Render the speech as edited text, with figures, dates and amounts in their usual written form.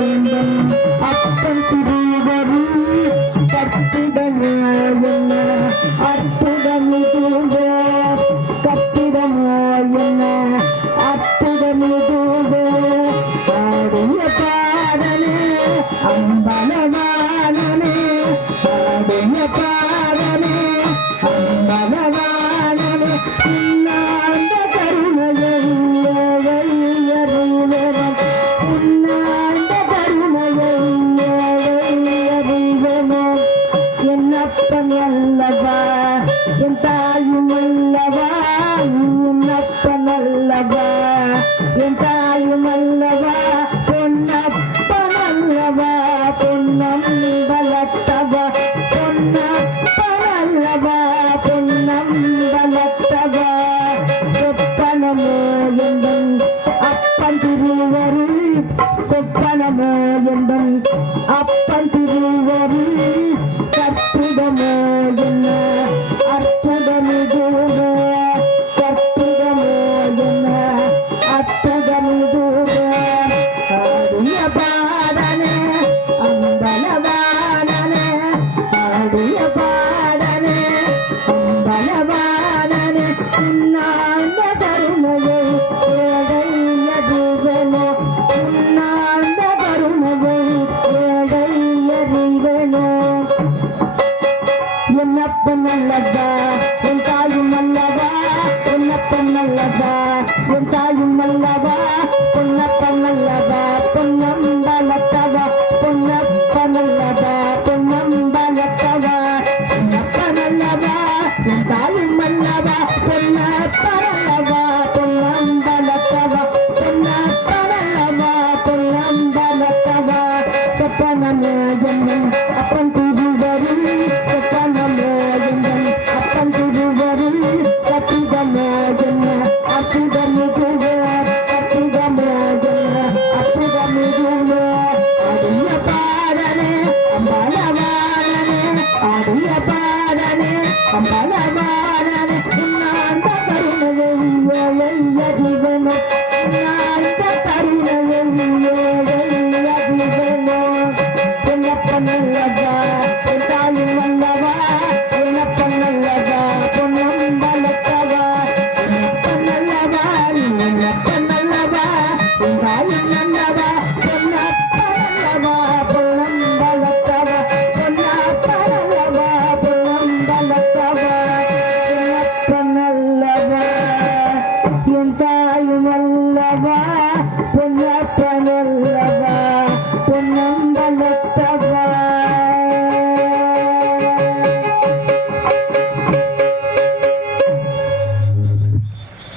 அப்பன் திருவரு கட்டிடமோ என்ன அற்புதமிதுவே கட்டிடமோ என்ன அற்புதமிதுவே ஆடிய பாடலே அம்பலவானனே ஆடிய பாடலே அம்பலவானனே உன்னாந்த கருணையை அறிவனம் உன்னாந்த கருணையை அறிவனம் என்னப்பன் அல்லவா என் தாயும் அல்லவா என்னப்பன் அல்லவா என் தாயும் அல்லவா பொன்னப்பன் அல்லவா பொன்னம் பலத்தவா பொன்னப்பன் அல்லவா பொன்னம் பலத்தவா சொப்பனமோ எந்தன் அப்பன் திருவருள் சொப்பனமோ எந்தன் அப்பன் திருவருள் கற்பிதமோ என்ன அற்புதமிதுவே கற்பிதமோ என்ன அற்புதமிதுவே ஆடிய பாடலே அம்பலவானனே ஆடிய பாடலே அம்பலவானனே உன்னாந்த கருணையை ஏழையறிவனோ உன்னாந்த கருணையை ஏழையறிவனோ என்னப்பன் அல்லவா என் தாயும் அல்லவா பொன்னப்பன் அல்லவா என் தாயும் அல்லவா பொன்னப்பன் அல்லவா பொன்னம்பலத்தவா பொன்னப்பன் அல்லவா பொன்னம்பலத்தவா பொன்னப்பன் அல்லவா என் தாயும் அல்லவா பொன்னப்பன் அல்லவா பொன்னம்பலத்தவா பொன்னப்பன் அல்லவா பொன்னம்பலத்தவா சொப்பனமோ என்னும் அப்பன் திருவருள் சொப்பனமோ என்னும் அப்பன் திருவருள் கட்டிடமோ என்ன அற்புதமிதுவே கட்டிடமோ என்ன அற்புதமிதுவே ஆடிய பாடலே அம்பலவானனே ஆடிய பாடலே அம்பலவானனே உன்னாந்த கருணையை ஏழையறிவனோ உன்னாந்த கருணையை ஏழையறிவனோ பொன்னப்பன் அல்லவா என் தாயும் அல்லவா பொன்னப்பன் அல்லவா பொன்னம்பலத்தவா பொன்னப்பன் அல்லவா பொன்னப்பன் அல்லவா என் தாயும் அல்லவா பொன்னப்பன் அல்லவா பொன்னம்பலத்தவா பொன்னப்பன் அல்லவா பொன்னம்பலத்தவா பொன்னப்பன் அல்லவா என் தாயும் அல்லவா பொன்னப்பன் அல்லவா பொன்னம்பலத்தவா